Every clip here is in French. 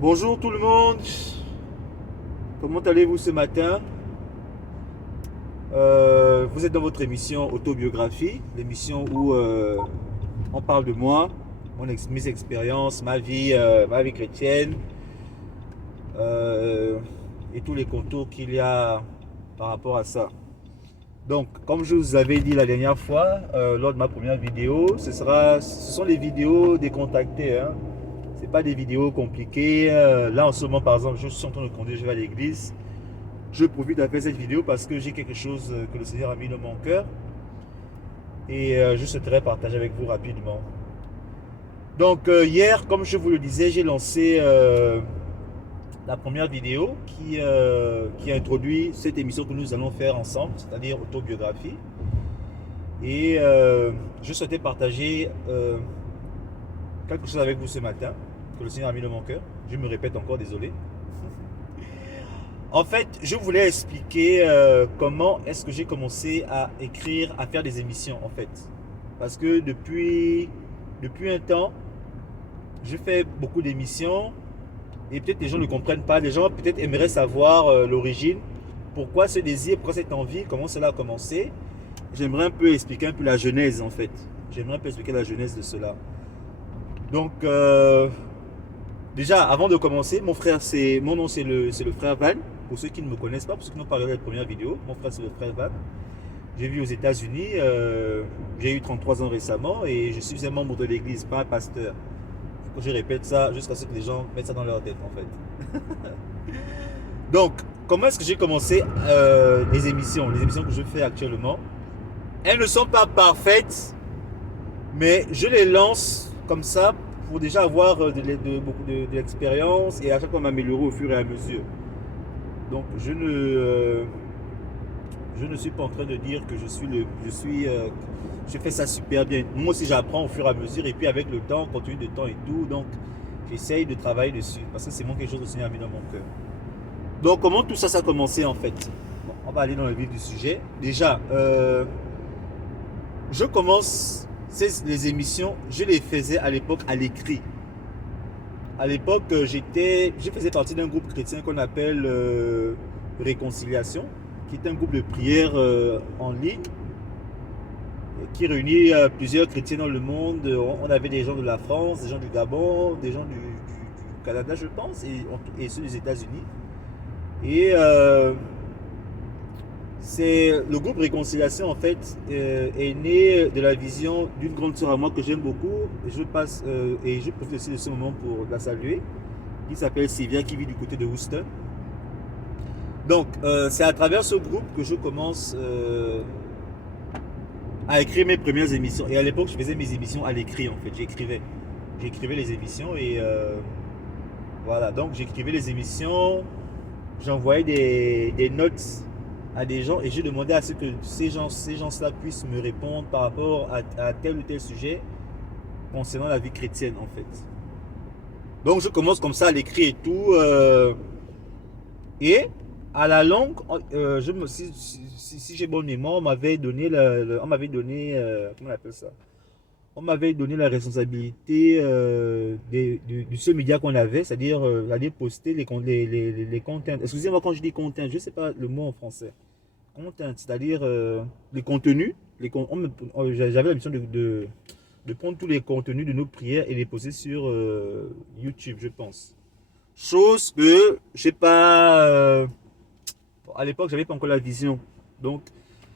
Bonjour tout le monde, comment allez-vous ce matin? Vous êtes dans votre émission Autobiographie, l'émission où on parle de moi, mes expériences, ma vie chrétienne euh, et tous les contours qu'il y a par rapport à ça. Donc, comme je vous avais dit la dernière fois, lors de ma première vidéo, ce sont les vidéos décontractées, hein. C'est pas des vidéos compliquées. Là, en ce moment, par exemple, je suis en train de conduire, je vais à l'église. Je profite de faire cette vidéo parce que j'ai quelque chose que le Seigneur a mis dans mon cœur et je souhaiterais partager avec vous rapidement. Donc hier, comme je vous le disais, j'ai lancé la première vidéo qui introduit cette émission que nous allons faire ensemble, c'est-à-dire autobiographie. Et je souhaitais partager quelque chose avec vous ce matin que le Seigneur a mis dans mon cœur. Je me répète encore, désolé. En fait, je voulais expliquer comment est-ce que j'ai commencé à écrire, à faire des émissions en fait. Parce que depuis un temps, je fais beaucoup d'émissions et peut-être les gens ne comprennent pas. Les gens peut-être aimeraient savoir l'origine, pourquoi ce désir, pourquoi cette envie, comment cela a commencé. J'aimerais un peu expliquer un peu la genèse en fait. J'aimerais un peu expliquer la genèse de cela. Donc, déjà, avant de commencer, mon nom c'est le frère Van. Pour ceux qui ne me connaissent pas, pour ceux qui n'ont pas regardé la première vidéo, mon frère c'est le frère Van. J'ai vécu aux États-Unis, j'ai eu 33 ans récemment et je suis un membre de l'église, pas un pasteur. Il faut que je répète ça jusqu'à ce que les gens mettent ça dans leur tête en fait. Donc, comment est-ce que j'ai commencé les émissions que je fais actuellement? Elles ne sont pas parfaites, mais je les lance comme ça pour déjà avoir beaucoup de l'expérience et à chaque fois m'améliorer au fur et à mesure. Donc je ne suis pas en train de dire que je fais ça super bien. Moi aussi j'apprends au fur et à mesure et puis avec le temps, compte tenu du temps et tout, donc j'essaye de travailler dessus parce que c'est moi quelque chose de Seigneur a mis dans mon cœur. Donc comment tout ça a commencé en fait? Bon, on va aller dans le vif du sujet. Déjà, je commence les émissions, je les faisais à l'époque à l'écrit. À l'époque, je faisais partie d'un groupe chrétien qu'on appelle Réconciliation, qui est un groupe de prière en ligne qui réunit plusieurs chrétiens dans le monde. On avait des gens de la France, des gens du Gabon, des gens du Canada, je pense, et ceux des États-Unis. Et c'est le groupe Réconciliation en fait est né de la vision d'une grande sœur à moi que j'aime beaucoup. Et je profite aussi de ce moment pour la saluer, qui s'appelle Sylvia, qui vit du côté de Houston. Donc c'est à travers ce groupe que je commence à écrire mes premières émissions. Et à l'époque, je faisais mes émissions à l'écrit en fait. J'écrivais les émissions et voilà. Donc j'écrivais les émissions, j'envoyais des notes à des gens et je demandais à ce que ces gens-là puissent me répondre par rapport à tel ou tel sujet concernant la vie chrétienne en fait. Donc je commence comme ça à l'écrire et tout. Et à la longue, si j'ai bonne mémoire, on m'avait donné, comment on appelle ça? On m'avait donné la responsabilité du seul média qu'on avait, c'est-à-dire aller poster les contents. Excusez-moi quand je dis content, je ne sais pas le mot en français. Content, c'est-à-dire les contenus. J'avais l'habitude de prendre tous les contenus de nos prières et les poster sur YouTube, je pense. Chose que je sais pas. À l'époque, j'avais pas encore la vision, donc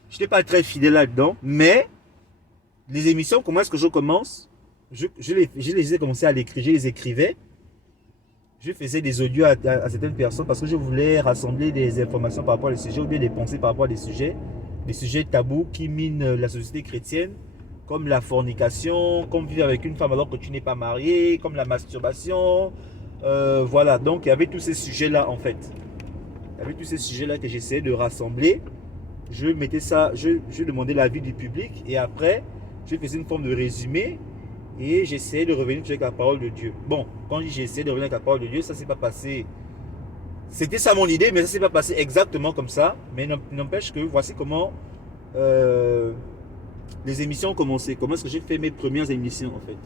je n'étais pas très fidèle là-dedans. Mais les émissions, comment est-ce que je commence? Je les ai commencé à l'écrire, je les écrivais. Je faisais des audios à certaines personnes parce que je voulais rassembler des informations par rapport à des sujets ou bien des pensées par rapport à des sujets tabous qui minent la société chrétienne, comme la fornication, comme vivre avec une femme alors que tu n'es pas marié, comme la masturbation. Voilà, donc il y avait tous ces sujets-là en fait. Il y avait tous ces sujets-là que j'essayais de rassembler. Je mettais ça, je demandais l'avis du public et après, je faisais une forme de résumé et j'essayais de revenir avec la parole de Dieu. Bon, quand j'essayais de revenir avec la parole de Dieu, ça ne s'est pas passé. C'était ça mon idée, mais ça ne s'est pas passé exactement comme ça. Mais n'empêche que voici comment les émissions ont commencé. Comment est-ce que j'ai fait mes premières émissions en fait.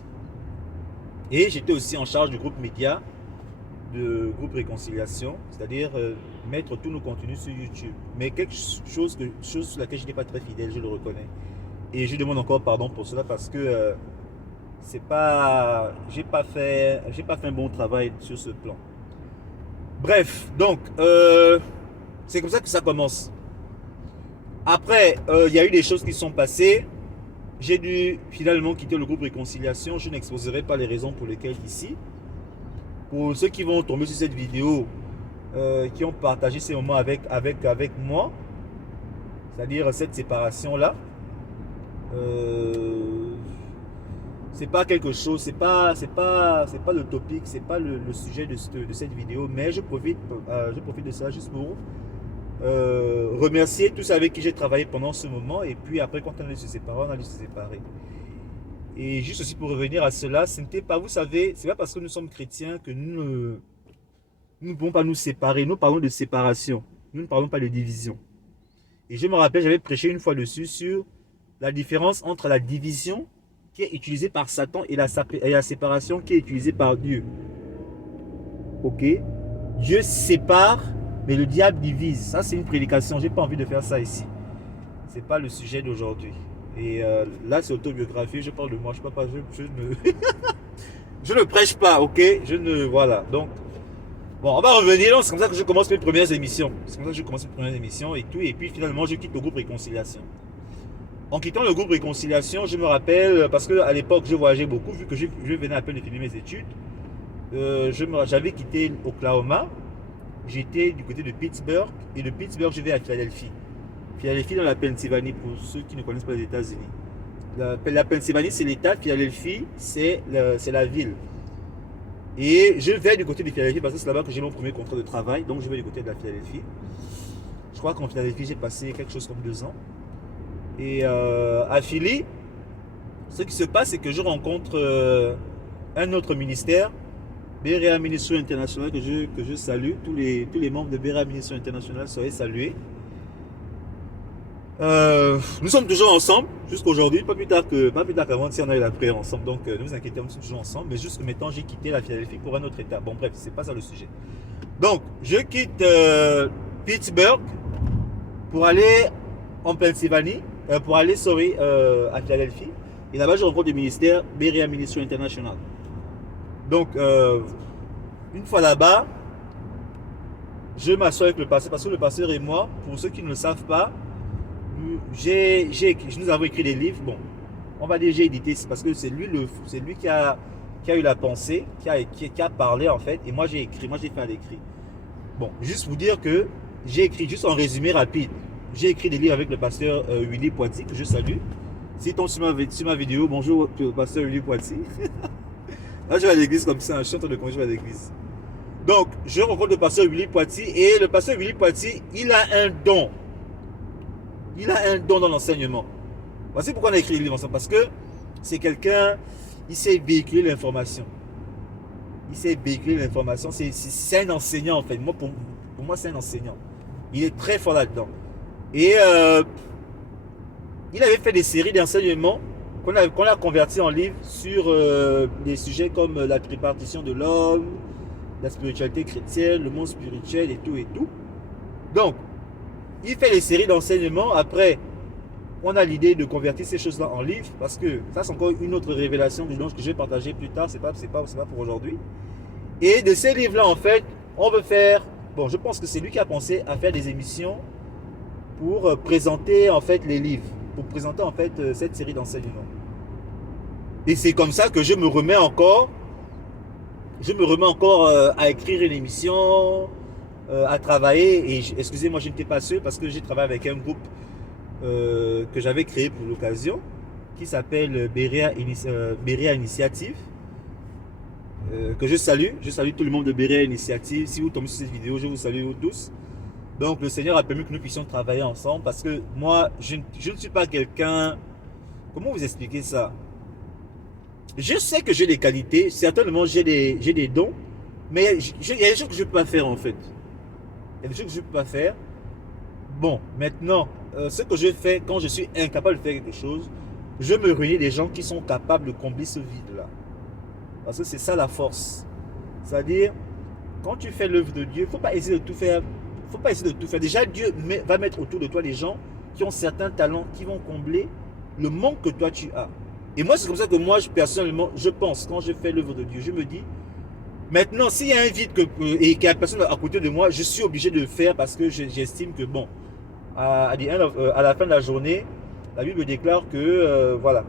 Et j'étais aussi en charge du groupe média de groupe Réconciliation, c'est-à-dire mettre tous nos contenus sur YouTube. Mais quelque chose, chose sur laquelle je n'étais pas très fidèle, je le reconnais. Et je demande encore pardon pour cela parce que c'est pas, j'ai pas fait un bon travail sur ce plan. Bref, donc c'est comme ça que ça commence. Après, il y a eu des choses qui sont passées. J'ai dû finalement quitter le groupe Réconciliation. Je n'exposerai pas les raisons pour lesquelles ici. Pour ceux qui vont tomber sur cette vidéo, qui ont partagé ces moments avec moi, c'est-à-dire cette séparation-là, c'est pas quelque chose, c'est pas le topic, c'est pas le sujet de cette vidéo, mais je profite de ça juste pour remercier tous avec qui j'ai travaillé pendant ce moment, et puis après quand on a dû se séparer, on a dû se séparer. Et juste aussi pour revenir à cela, ce n'était pas, vous savez, c'est pas parce que nous sommes chrétiens que nous ne pouvons pas nous séparer. Nous parlons de séparation, nous ne parlons pas de division. Et je me rappelle, j'avais prêché une fois dessus sur la différence entre la division qui est utilisée par Satan et la séparation qui est utilisée par Dieu. Ok? Dieu sépare, mais le diable divise. Ça, c'est une prédication. J'ai pas envie de faire ça ici. C'est pas le sujet d'aujourd'hui. Et là, c'est autobiographie. Je parle de moi. Je ne je ne prêche pas, ok? Voilà. Donc, bon, on va revenir. C'est comme ça que je commence mes premières émissions. C'est comme ça que je commence mes premières émissions et tout. Et puis, finalement, je quitte le groupe Réconciliation. En quittant le groupe Réconciliation, je me rappelle, parce qu'à l'époque, je voyageais beaucoup, vu que je venais à peine de finir mes études. J'avais quitté Oklahoma. J'étais du côté de Pittsburgh. Et de Pittsburgh, je vais à Philadelphie. Philadelphie dans la Pennsylvanie, pour ceux qui ne connaissent pas les États-Unis. La Pennsylvanie, c'est l'État. Philadelphie, c'est la ville. Et je vais du côté de Philadelphie parce que c'est là-bas que j'ai mon premier contrat de travail. Donc, je vais du côté de la Philadelphie. Je crois qu'en Philadelphie, j'ai passé quelque chose comme 2 ans. Et à Philly, ce qui se passe, c'est que je rencontre un autre ministère, Berea Ministry International, que je salue. Tous les membres de Berea Ministry International seraient salués. Nous sommes toujours ensemble jusqu'à aujourd'hui, pas plus tard qu'avant, si on a eu la prière ensemble. Donc ne vous inquiétez pas, nous sommes toujours ensemble. Mais jusque maintenant, j'ai quitté la Philadelphie pour un autre état. Bon, bref, c'est pas ça le sujet. Donc, je quitte Pittsburgh pour aller en Pennsylvanie, pour aller, à Philadelphie. Et là-bas, je rencontre le ministère Berea Ministry International. Donc, une fois là-bas, je m'assois avec le pasteur, parce que le pasteur et moi, pour ceux qui ne le savent pas, nous avons écrit des livres. Bon, on va dire j'ai édité, parce que c'est lui qui a eu la pensée, qui a parlé en fait, et moi j'ai écrit, moi j'ai fait à l'écrit. Bon, juste vous dire que j'ai écrit, juste en résumé rapide, j'ai écrit des livres avec le pasteur Willy Poitier, que je salue. S'il tombe sur ma vidéo, bonjour pasteur Willy Poitier. Là je vais à l'église comme ça, je suis en train de conduire à l'église. Donc, je rencontre le pasteur Willy Poitier, et le pasteur Willy Poitier, il a un don. Il a un don dans l'enseignement. Voici pourquoi on a écrit les livres ensemble. Parce que c'est quelqu'un, il sait véhiculer l'information. Il sait véhiculer l'information. C'est un enseignant en fait. Pour moi, c'est un enseignant. Il est très fort là-dedans. Et il avait fait des séries d'enseignements qu'on a convertis en livres sur des sujets comme la tripartition de l'homme, la spiritualité chrétienne, le monde spirituel et tout et tout. Donc, il fait les séries d'enseignement. Après, on a l'idée de convertir ces choses-là en livres, parce que ça, c'est encore une autre révélation du nom que je vais partager plus tard. C'est pas pour aujourd'hui. Et de ces livres-là, en fait, on veut faire. Bon, je pense que c'est lui qui a pensé à faire des émissions pour présenter en fait les livres, pour présenter en fait cette série d'enseignements. Et c'est comme ça que je me remets encore à écrire une émission, à travailler. Et excusez-moi, je n'étais pas seul parce que j'ai travaillé avec un groupe que j'avais créé pour l'occasion, qui s'appelle Berea Initiative, que je salue. Je salue tout le monde de Berea Initiative. Si vous tombez sur cette vidéo, je vous salue vous tous. Donc le Seigneur a permis que nous puissions travailler ensemble, parce que moi, je ne suis pas quelqu'un... Comment vous expliquer ça? Je sais que j'ai des qualités, certainement j'ai des dons, mais il y a des choses que je ne peux pas faire en fait. Il y a des choses que je ne peux pas faire. Bon, maintenant, ce que je fais quand je suis incapable de faire quelque chose, je me réunis des gens qui sont capables de combler ce vide-là. Parce que c'est ça la force. C'est-à-dire, quand tu fais l'œuvre de Dieu, il ne faut pas essayer de tout faire. Faut pas essayer de tout faire. Déjà, Dieu va mettre autour de toi des gens qui ont certains talents, qui vont combler le manque que toi tu as. Et moi, c'est comme ça que moi, personnellement, je pense, quand je fais l'œuvre de Dieu, je me dis, maintenant, s'il y a un vide et qu'il y a personne à côté de moi, je suis obligé de le faire parce que j'estime que, bon, à la fin de la journée, la Bible déclare que, voilà,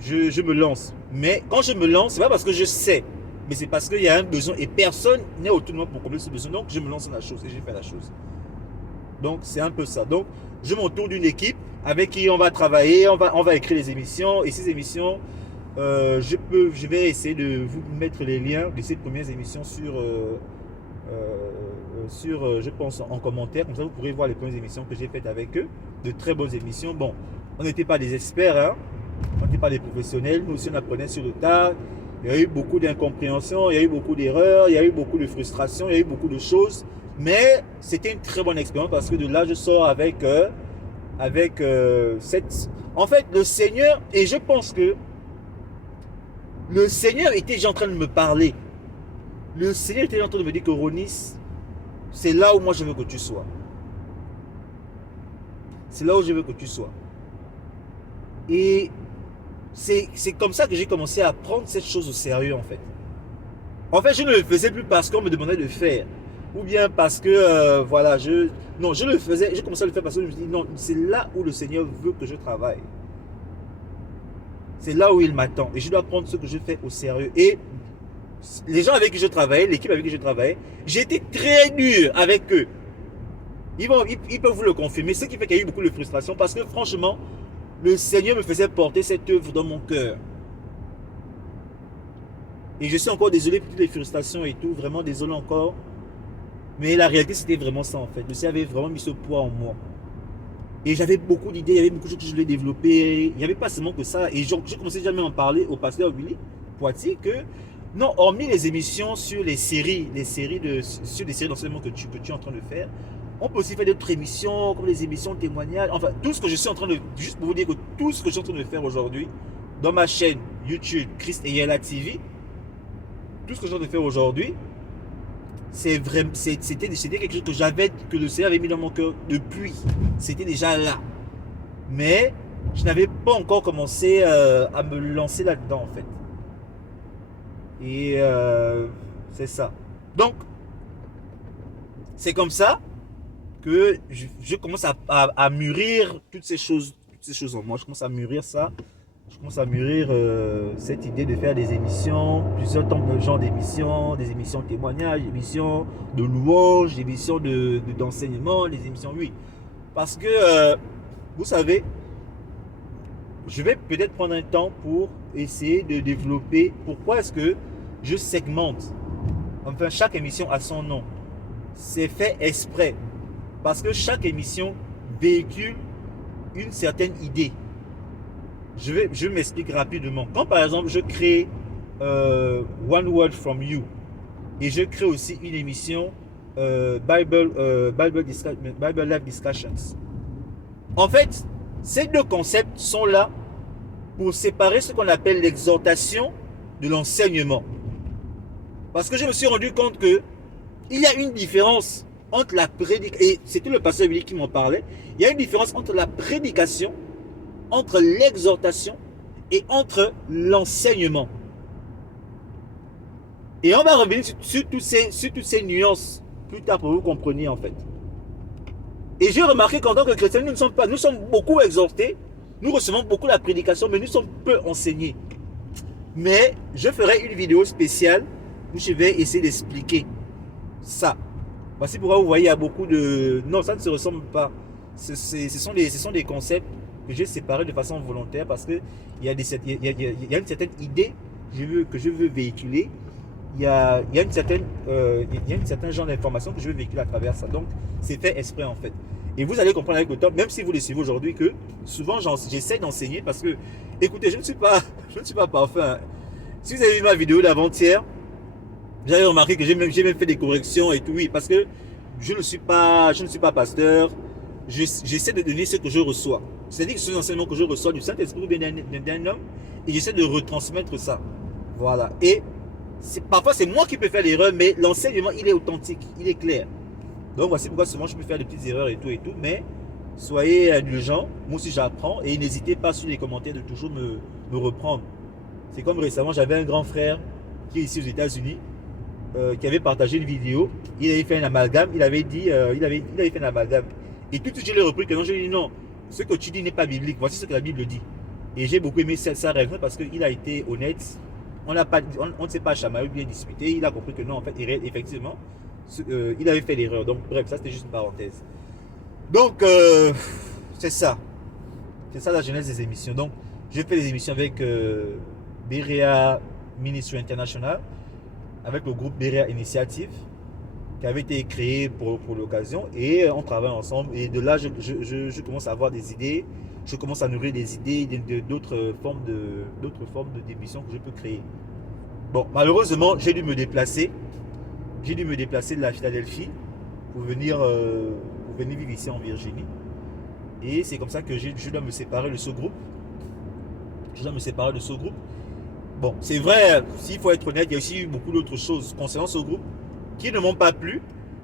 je me lance. Mais quand je me lance, c'est pas parce que je sais, mais c'est parce qu'il y a un besoin et personne n'est autour de moi pour combler ce besoin. Donc, je me lance dans la chose et j'ai fait la chose. Donc, c'est un peu ça. Donc, je m'entoure d'une équipe avec qui on va travailler, on va écrire les émissions. Et ces émissions, je vais essayer de vous mettre les liens de ces premières émissions je pense, en commentaire. Comme ça, vous pourrez voir les premières émissions que j'ai faites avec eux. De très bonnes émissions. Bon, on n'était pas des experts, hein. On n'était pas des professionnels. Nous aussi, on apprenait sur le tas. Il y a eu beaucoup d'incompréhension, il y a eu beaucoup d'erreurs, il y a eu beaucoup de frustration, il y a eu beaucoup de choses. Mais c'était une très bonne expérience parce que de là, je sors avec cette... En fait, le Seigneur, et je pense que le Seigneur était déjà en train de me parler. Le Seigneur était en train de me dire que Ronis, c'est là où moi je veux que tu sois. C'est là où je veux que tu sois. Et c'est comme ça que j'ai commencé à prendre cette chose au sérieux en fait. En fait, je ne le faisais plus parce qu'on me demandait de faire. Ou bien parce que, voilà, non, je le faisais, j'ai commencé à le faire parce que je me dis, non, c'est là où le Seigneur veut que je travaille. C'est là où il m'attend. Et je dois prendre ce que je fais au sérieux. Et les gens avec qui je travaillais, l'équipe avec qui je travaillais, j'ai été très dur avec eux. Ils peuvent vous le confirmer. Ce qui fait qu'il y a eu beaucoup de frustration parce que franchement, le Seigneur me faisait porter cette œuvre dans mon cœur. Et je suis encore désolé pour toutes les frustrations et tout. Vraiment désolé encore. Mais la réalité, c'était vraiment ça en fait. Le Seigneur avait vraiment mis ce poids en moi. Et j'avais beaucoup d'idées, il y avait beaucoup de choses que je voulais développer. Il n'y avait pas seulement que ça. Et je commençais jamais à en parler au pasteur Willy Poitiers que, non, hormis les émissions sur les séries d'enseignement que tu es en train de faire, on peut aussi faire d'autres émissions, comme les émissions de témoignages. Enfin, tout ce que je suis en train de... Juste pour vous dire que tout ce que je suis en train de faire aujourd'hui, dans ma chaîne YouTube, Christ et Yella TV, tout ce que je suis en train de faire aujourd'hui, c'était quelque chose que le Seigneur avait mis dans mon cœur depuis. C'était déjà là. Mais je n'avais pas encore commencé à me lancer là-dedans en fait. Et c'est ça. Donc, c'est comme ça que je commence à mûrir toutes ces choses en moi. Je commence à mûrir ça. Je commence à mûrir cette idée de faire des émissions, plusieurs genres d'émissions, des émissions de témoignages, des émissions de louanges, des émissions d'enseignement, des émissions, oui. Parce que, vous savez, je vais peut-être prendre un temps pour essayer de développer pourquoi est-ce que je segmente. Enfin, chaque émission a son nom. C'est fait exprès. Parce que chaque émission véhicule une certaine idée. Je m'explique rapidement. Quand par exemple je crée One Word From You et je crée aussi une émission Bible Life Discussions. En fait, ces deux concepts sont là pour séparer ce qu'on appelle l'exhortation de l'enseignement. Parce que je me suis rendu compte que il y a une différence entre la prédication, et c'était le pasteur Willy qui m'en parlait, il y a une différence entre la prédication, entre l'exhortation et entre l'enseignement. Et on va revenir sur toutes ces nuances plus tard pour que vous compreniez en fait. Et j'ai remarqué qu'en tant que chrétiens, nous sommes beaucoup exhortés, nous recevons beaucoup la prédication, mais nous sommes peu enseignés. Mais je ferai une vidéo spéciale où je vais essayer d'expliquer ça. Voici pourquoi vous voyez, il y a beaucoup de... Non, ça ne se ressemble pas. Ce sont des concepts que j'ai séparés de façon volontaire parce qu'il y a une certaine idée que je veux véhiculer. Il y a un certain genre d'information que je veux véhiculer à travers ça. Donc, c'est fait exprès en fait. Et vous allez comprendre avec le temps, même si vous les suivez aujourd'hui, que souvent j'essaie d'enseigner parce que, écoutez, je ne suis pas parfait. Hein. Si vous avez vu ma vidéo d'avant-hier, vous avez remarqué que j'ai même fait des corrections et tout, oui, parce que je ne suis pas pasteur. J'essaie de donner ce que je reçois. C'est-à-dire que ce sont les enseignements que je reçois du Saint-Esprit ou bien d'un homme, et j'essaie de retransmettre ça. Voilà. Et Parfois, c'est moi qui peux faire l'erreur, mais l'enseignement, il est authentique, il est clair. Donc, voici pourquoi souvent je peux faire des petites erreurs et tout, mais soyez indulgents, moi aussi j'apprends, et n'hésitez pas sur les commentaires de toujours me reprendre. C'est comme récemment, j'avais un grand frère qui est ici aux États-Unis, qui avait partagé une vidéo, il avait fait un amalgame, il avait dit, il avait fait un amalgame. Et tout de suite, je l'ai repris, que non, je lui ai dit non, ce que tu dis n'est pas biblique, voici ce que la Bible dit. Et j'ai beaucoup aimé sa réaction parce qu'il a été honnête, on ne s'est pas chamaillé ou bien disputé, il a compris que non, en fait, effectivement, il avait fait l'erreur. Donc, bref, ça c'était juste une parenthèse. Donc, c'est ça. C'est ça la genèse des émissions. Donc, je fais des émissions avec Berea Ministry International, avec le groupe Berea Initiative, qui avait été créé pour l'occasion. Et on travaille ensemble. Et de là, je commence à avoir des idées. Je commence à nourrir des idées d'autres formes d'émissions que je peux créer. Bon, malheureusement, j'ai dû me déplacer. J'ai dû me déplacer de la Philadelphie pour venir vivre ici en Virginie. Et c'est comme ça que je dois me séparer de ce groupe. Je dois me séparer de ce groupe. Bon, c'est vrai, s'il faut être honnête, il y a aussi eu beaucoup d'autres choses concernant ce groupe qui ne m'ont pas plu.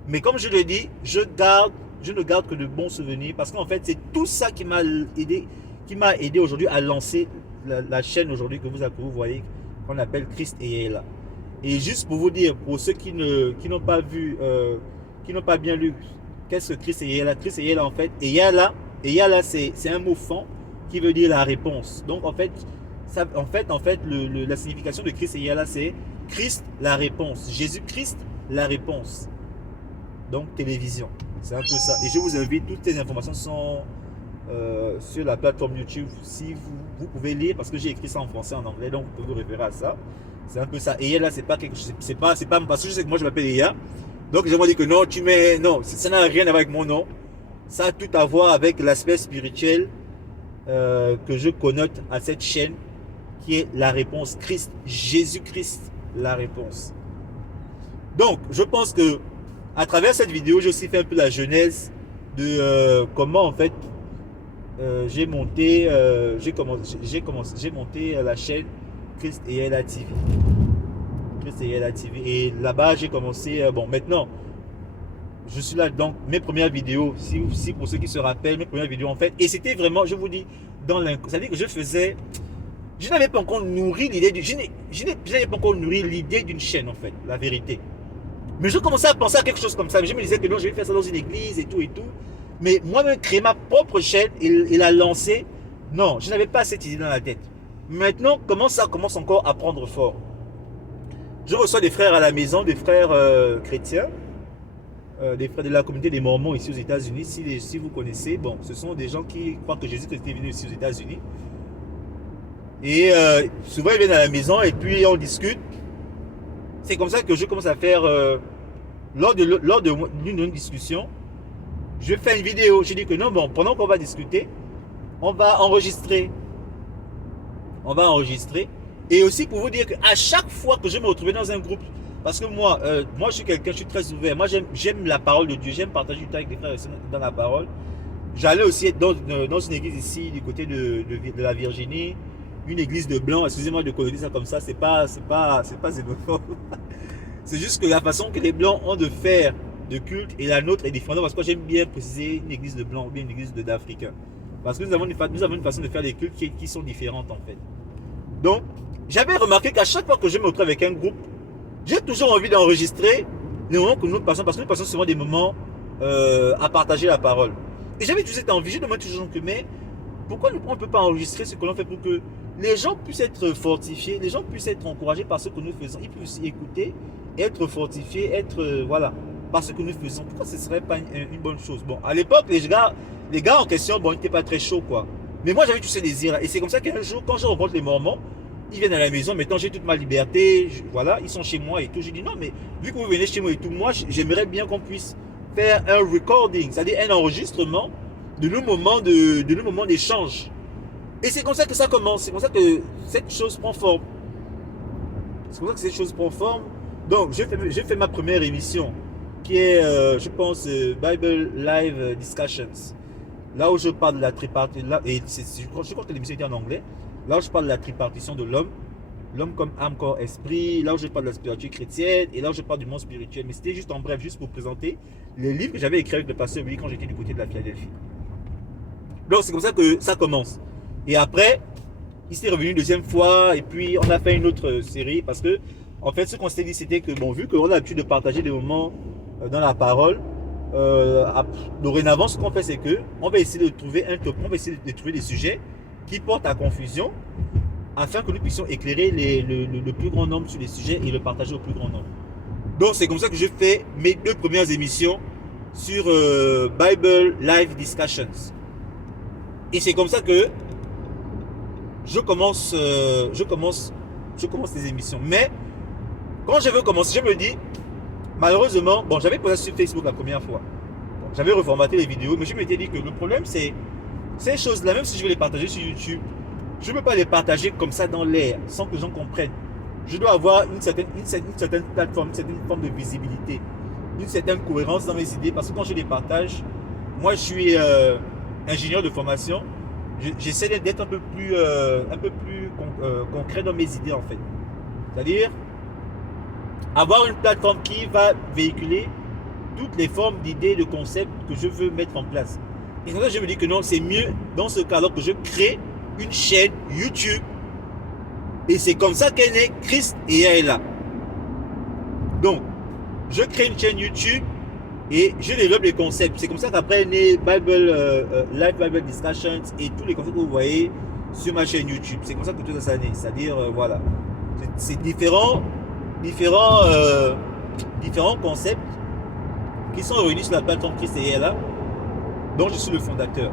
Mais comme je le dis, je ne garde que de bons souvenirs parce qu'en fait, c'est tout ça qui m'a aidé aujourd'hui à lancer la chaîne aujourd'hui que vous voyez, qu'on appelle Christ et Yéla. Et juste pour vous dire, pour ceux qui n'ont pas vu, qui n'ont pas bien lu, qu'est-ce que Christ et Yéla? Christ et Yéla, en fait, et Yéla, c'est un mot fond qui veut dire la réponse. Donc en fait, la signification de Christ et Yéla, c'est Christ la réponse, Jésus-Christ la réponse. Donc télévision, c'est un peu ça. Et je vous invite, toutes ces informations sont sur la plateforme YouTube. Si vous pouvez lire, parce que j'ai écrit ça en français, en anglais, donc vous pouvez vous référer à ça. C'est un peu ça. Et là, c'est pas quelque chose, c'est pas parce que je sais que moi je m'appelle Eya. Donc j'aimerais dire que non, non, ça n'a rien à voir avec mon nom. Ça a tout à voir avec l'aspect spirituel que je connote à cette chaîne, qui est la réponse Christ, Jésus-Christ, la réponse. Donc, je pense que à travers cette vidéo, j'ai aussi fait un peu la genèse de comment en fait j'ai monté la chaîne Christ et Yéla TV. Christ et Yéla TV. Et là-bas, j'ai commencé. Bon, maintenant, je suis là. Donc, mes premières vidéos, si pour ceux qui se rappellent, mes premières vidéos en fait. Et c'était vraiment, je vous dis, c'est-à-dire que je n'avais pas encore nourri l'idée d'une chaîne en fait, la vérité. Mais je commençais à penser à quelque chose comme ça. Je me disais que non, je vais faire ça dans une église et tout et tout. Mais moi-même, créer ma propre chaîne et la lancer, non, je n'avais pas cette idée dans la tête. Maintenant, comment ça commence encore à prendre fort? Je reçois des frères à la maison, des frères chrétiens, des frères de la communauté des Mormons ici aux États-Unis. Si vous connaissez, bon, ce sont des gens qui croient que Jésus-Christ est venu ici aux États-Unis. Et souvent, ils viennent à la maison et puis on discute. C'est comme ça que je commence à faire, lors d'une discussion, je fais une vidéo. Je dis que non, bon, pendant qu'on va discuter, on va enregistrer. On va enregistrer. Et aussi pour vous dire qu'à chaque fois que je me retrouvais dans un groupe, parce que moi je suis quelqu'un, je suis très ouvert. Moi, j'aime la parole de Dieu. J'aime partager du temps avec des frères et sœurs dans la parole. J'allais aussi être dans une église ici, du côté de la Virginie. Une église de blanc, excusez-moi de connoter ça comme ça, c'est pas xénophobe. C'est juste que la façon que les blancs ont de faire de culte et la nôtre est différente. Parce que j'aime bien préciser une église de blanc ou bien une église d'Africains. Parce que nous avons une façon de faire les cultes qui sont différentes en fait. Donc, j'avais remarqué qu'à chaque fois que je me retrouve avec un groupe, j'ai toujours envie d'enregistrer les moments que nous passons, parce que nous passons souvent des moments à partager la parole. Et j'avais toujours cette envie, je demande toujours que, mais pourquoi on ne peut pas enregistrer ce que l'on fait pour que les gens puissent être fortifiés, les gens puissent être encouragés par ce que nous faisons, ils puissent écouter, être fortifiés, voilà, par ce que nous faisons. Pourquoi ce ne serait pas une bonne chose? Bon, à l'époque, les gars en question, bon, ils n'étaient pas très chauds, quoi. Mais moi, j'avais tous ces désirs. Et c'est comme ça qu'un jour, quand je rencontre les Mormons, ils viennent à la maison, maintenant j'ai toute ma liberté, voilà, ils sont chez moi et tout. Je dis non, mais vu que vous venez chez moi et tout, moi, j'aimerais bien qu'on puisse faire un recording, c'est-à-dire un enregistrement de nos moments d'échange. Et c'est comme ça que ça commence, c'est comme ça que cette chose prend forme. Donc, j'ai fait ma première émission, qui est, je pense, Bible Live Discussions. Là où je parle de la tripartition, et je crois que l'émission était en anglais. Là où je parle de la tripartition de l'homme, l'homme comme âme, corps, esprit, là où je parle de la spiritualité chrétienne, et là où je parle du monde spirituel. Mais c'était juste en bref, juste pour présenter les livres que j'avais écrits avec le pasteur Willy quand j'étais du côté de la Philadelphie. Donc c'est comme ça que ça commence. Et après, il s'est revenu une deuxième fois, et puis on a fait une autre série, parce que, en fait, ce qu'on s'était dit, c'était que, bon, vu qu'on a l'habitude de partager des moments dans la parole, dorénavant, ce qu'on fait, c'est que on va essayer de trouver un top, on va essayer de trouver des sujets qui portent à confusion, afin que nous puissions éclairer le plus grand nombre sur les sujets et le partager au plus grand nombre. Donc c'est comme ça que je fais mes 2 premières émissions sur Bible Live Discussions. Et c'est comme ça que je commence les émissions. Mais quand je veux commencer, je me dis, malheureusement, bon, j'avais posté sur Facebook la première fois. Bon, j'avais reformaté les vidéos, mais je m'étais dit que le problème, c'est ces choses-là, même si je veux les partager sur YouTube, je ne peux pas les partager comme ça dans l'air, sans que les gens comprennent. Je dois avoir une certaine plateforme, une certaine forme de visibilité, une certaine cohérence dans mes idées, parce que quand je les partage, moi je suis ingénieur de formation, j'essaie d'être un peu plus concret dans mes idées en fait. C'est-à-dire avoir une plateforme qui va véhiculer toutes les formes d'idées, de concepts que je veux mettre en place. Et c'est pour ça que je me dis que non, c'est mieux dans ce cas alors que je crée une chaîne YouTube. Et c'est comme ça qu'est né Christ et Yaela. Donc, je crée une chaîne YouTube et je développe les concepts. C'est comme ça qu'après est né Live Bible Discussions et tous les concepts que vous voyez sur ma chaîne YouTube. C'est comme ça que tout ça est né. C'est-à-dire, voilà. C'est différents concepts qui sont réunis sur la plateforme Christ et Yaela, dont je suis le fondateur.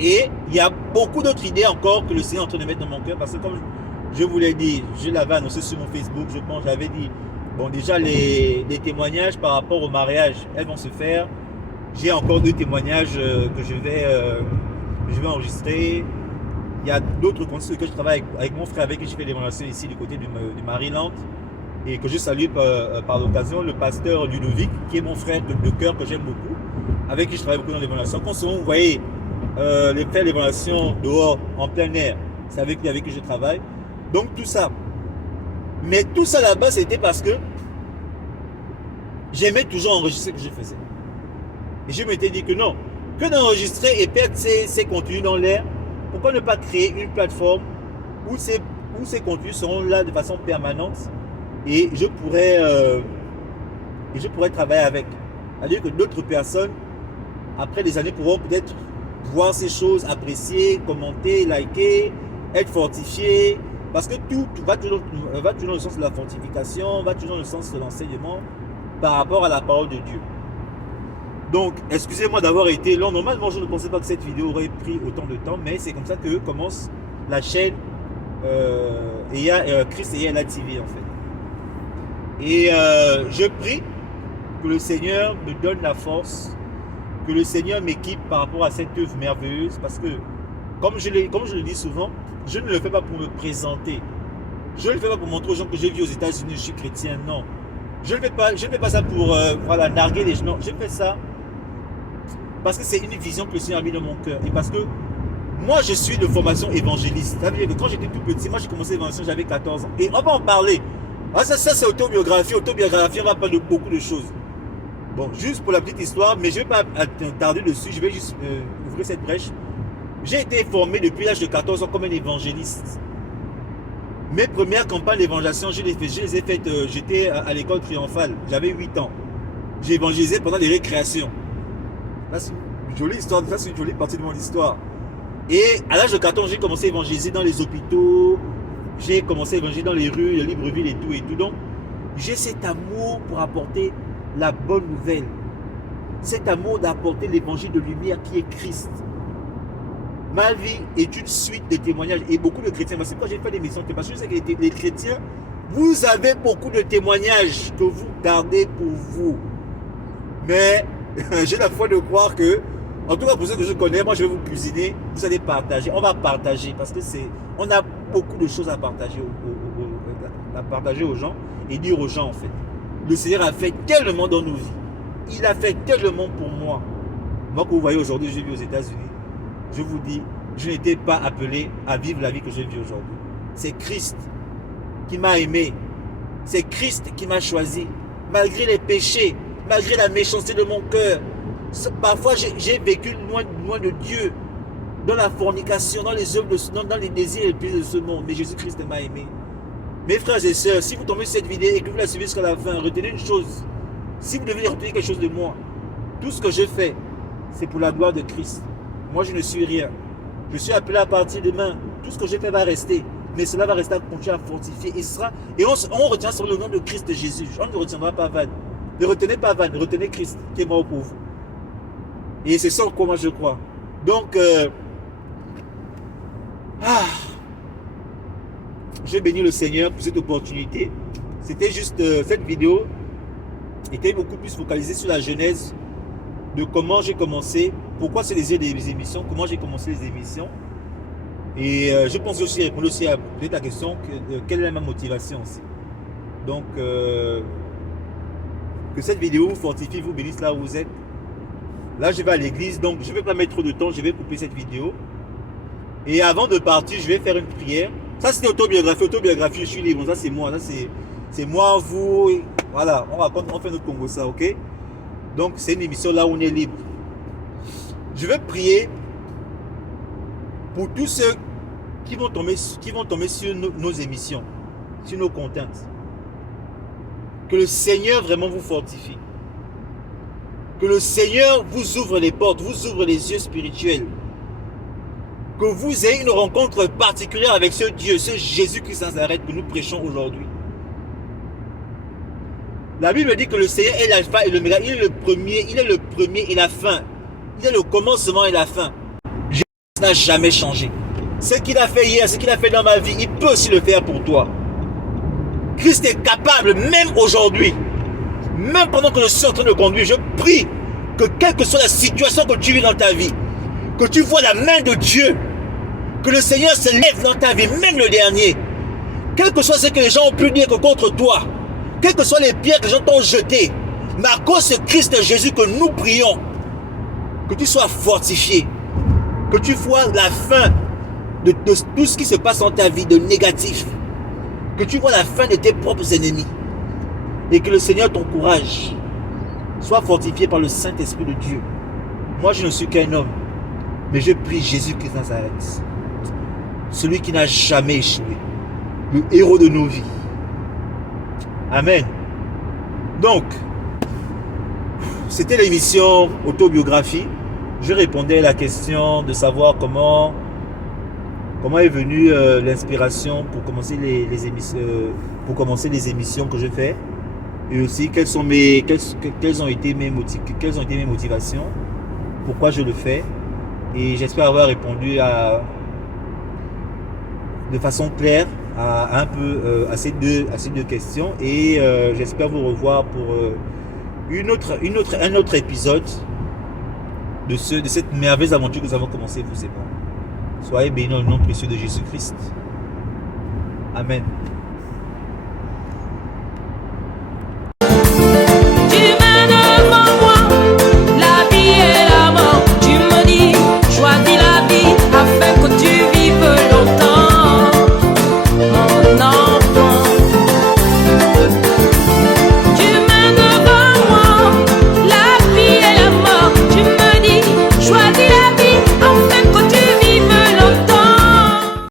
Et il y a beaucoup d'autres idées encore que le Seigneur est en train de mettre dans mon cœur, parce que comme je vous l'ai dit, je l'avais annoncé sur mon Facebook, je pense, j'avais dit, bon déjà les témoignages par rapport au mariage, elles vont se faire. J'ai encore 2 témoignages que je vais enregistrer. Il y a d'autres comptes sur lesquels je travaille avec mon frère, avec qui je fais l'évaluation ici du côté du Maryland, et que je salue par l'occasion, le pasteur Ludovic, qui est mon frère de cœur que j'aime beaucoup, avec qui je travaille beaucoup dans l'évaluation. Quand souvent vous voyez faire l'évaluation dehors, en plein air, c'est avec lui avec qui je travaille. Donc tout ça. Mais tout ça là-bas, c'était parce que j'aimais toujours enregistrer ce que je faisais. Et je m'étais dit que non, que d'enregistrer et perdre ces contenus dans l'air, pourquoi ne pas créer une plateforme où ces contenus seront là de façon permanente et je pourrais travailler avec. C'est-à-dire que d'autres personnes, après des années, pourront peut-être voir ces choses, apprécier, commenter, liker, être fortifié, parce que tout va toujours dans le sens de la fortification, va toujours dans le sens de l'enseignement par rapport à la parole de Dieu. Donc, excusez-moi d'avoir été long. Normalement, je ne pensais pas que cette vidéo aurait pris autant de temps, mais c'est comme ça que commence la chaîne Christ et Yaela TV en fait. Et je prie que le Seigneur me donne la force, que le Seigneur m'équipe par rapport à cette œuvre merveilleuse, parce que, comme je le dis souvent, je ne le fais pas pour me présenter. Je ne le fais pas pour montrer aux gens que j'ai vu aux États-Unis, je suis chrétien, non. Je ne fais pas ça pour narguer les gens. Non, je fais ça parce que c'est une vision que le Seigneur a mis dans mon cœur. Et parce que moi, je suis de formation évangéliste. Ça veut dire que quand j'étais tout petit, moi j'ai commencé l'évangélisation, j'avais 14 ans. Et on va en parler. Ah, ça c'est autobiographie. Autobiographie, on va parler de beaucoup de choses. Bon, juste pour la petite histoire, mais je ne vais pas tarder dessus, je vais juste ouvrir cette brèche. J'ai été formé depuis l'âge de 14 ans comme un évangéliste. Mes premières campagnes d'évangélisation, je les ai faites, j'étais à l'école triomphale, j'avais 8 ans. J'ai évangélisé pendant les récréations. Ça c'est une jolie histoire, ça c'est une jolie partie de mon histoire. Et à l'âge de 14 ans, j'ai commencé à évangéliser dans les hôpitaux, j'ai commencé à évangéliser dans les rues, les Libreville et tout. Donc, j'ai cet amour pour apporter la bonne nouvelle. Cet amour d'apporter l'évangile de lumière qui est Christ. Ma vie est une suite de témoignages et beaucoup de chrétiens. C'est pourquoi j'ai fait des missions. Parce que je sais que les chrétiens, vous avez beaucoup de témoignages que vous gardez pour vous. Mais j'ai la foi de croire que, en tout cas pour ceux que je connais, moi je vais vous cuisiner, vous allez partager. On va partager parce que on a beaucoup de choses à partager aux gens et dire aux gens en fait. Le Seigneur a fait tellement dans nos vies. Il a fait tellement pour moi. Moi que vous voyez aujourd'hui, je vis aux États-Unis. Je vous dis, je n'étais pas appelé à vivre la vie que je vis aujourd'hui. C'est Christ qui m'a aimé. C'est Christ qui m'a choisi. Malgré les péchés, malgré la méchanceté de mon cœur. Parfois, j'ai vécu loin de Dieu, dans la fornication, dans les œuvres, dans les désirs et les plaisirs de ce monde. Mais Jésus-Christ m'a aimé. Mes frères et sœurs, si vous tombez sur cette vidéo et que vous la suivez jusqu'à la fin, retenez une chose. Si vous devez retenir quelque chose de moi, tout ce que je fais, c'est pour la gloire de Christ. Moi, je ne suis rien. Je suis appelé à partir de demain. Tout ce que je fais va rester. Mais cela va rester à continuer à fortifier. Et on retient sur le nom de Christ Jésus. On ne retiendra pas Van. Ne retenez pas Van, retenez Christ qui est mort pour vous. Et c'est ça en quoi moi je crois. Donc, je bénis le Seigneur pour cette opportunité. C'était juste, cette vidéo était beaucoup plus focalisée sur la genèse de comment j'ai commencé, pourquoi c'est les émissions, comment j'ai commencé les émissions. Et je pense aussi répondre aussi à peut-être la question, quelle est ma motivation aussi. Donc, que cette vidéo vous fortifie, vous bénisse là où vous êtes. Là, je vais à l'église, donc je ne vais pas mettre trop de temps, je vais couper cette vidéo. Et avant de partir, je vais faire une prière. Ça, c'était autobiographie, je suis libre. Ça, c'est moi. Ça, c'est moi, vous. Voilà, on raconte, on fait notre Congo, ça, ok? Donc, c'est une émission là où on est libre. Je vais prier pour tous ceux qui vont tomber sur nos émissions, sur nos contents. Que le Seigneur vraiment vous fortifie. Que le Seigneur vous ouvre les portes, vous ouvre les yeux spirituels. Que vous ayez une rencontre particulière avec ce Dieu, ce Jésus-Christ sans arrêt que nous prêchons aujourd'hui. La Bible dit que le Seigneur est l'alpha et l'oméga. Il est le premier et la fin. Il est le commencement et la fin. Jésus n'a jamais changé. Ce qu'il a fait hier, ce qu'il a fait dans ma vie, il peut aussi le faire pour toi. Christ est capable, même aujourd'hui, même pendant que je suis en train de conduire, je prie que quelle que soit la situation que tu vis dans ta vie, que tu vois la main de Dieu, que le Seigneur se lève dans ta vie, même le dernier. Quel que soit ce que les gens ont pu dire contre toi, quelles que soient les pierres que les gens t'ont jetées, mais à cause de Christ Jésus que nous prions, que tu sois fortifié, que tu vois la fin de tout ce qui se passe dans ta vie de négatif, que tu vois la fin de tes propres ennemis, et que le Seigneur t'encourage. Sois fortifié par le Saint-Esprit de Dieu. Moi, je ne suis qu'un homme, mais je prie Jésus-Christ de Nazareth, celui qui n'a jamais échoué, le héros de nos vies. Amen. Donc, c'était l'émission autobiographie. Je répondais à la question de savoir comment est venue l'inspiration pour commencer les émissions que je fais. Et aussi quelles ont été mes motivations, pourquoi je le fais. Et j'espère avoir répondu de façon claire à ces deux questions. Et j'espère vous revoir pour un autre épisode de cette merveilleuse aventure que nous avons commencé, vous et moi. Soyez bénis dans le nom précieux de Jésus-Christ. Amen.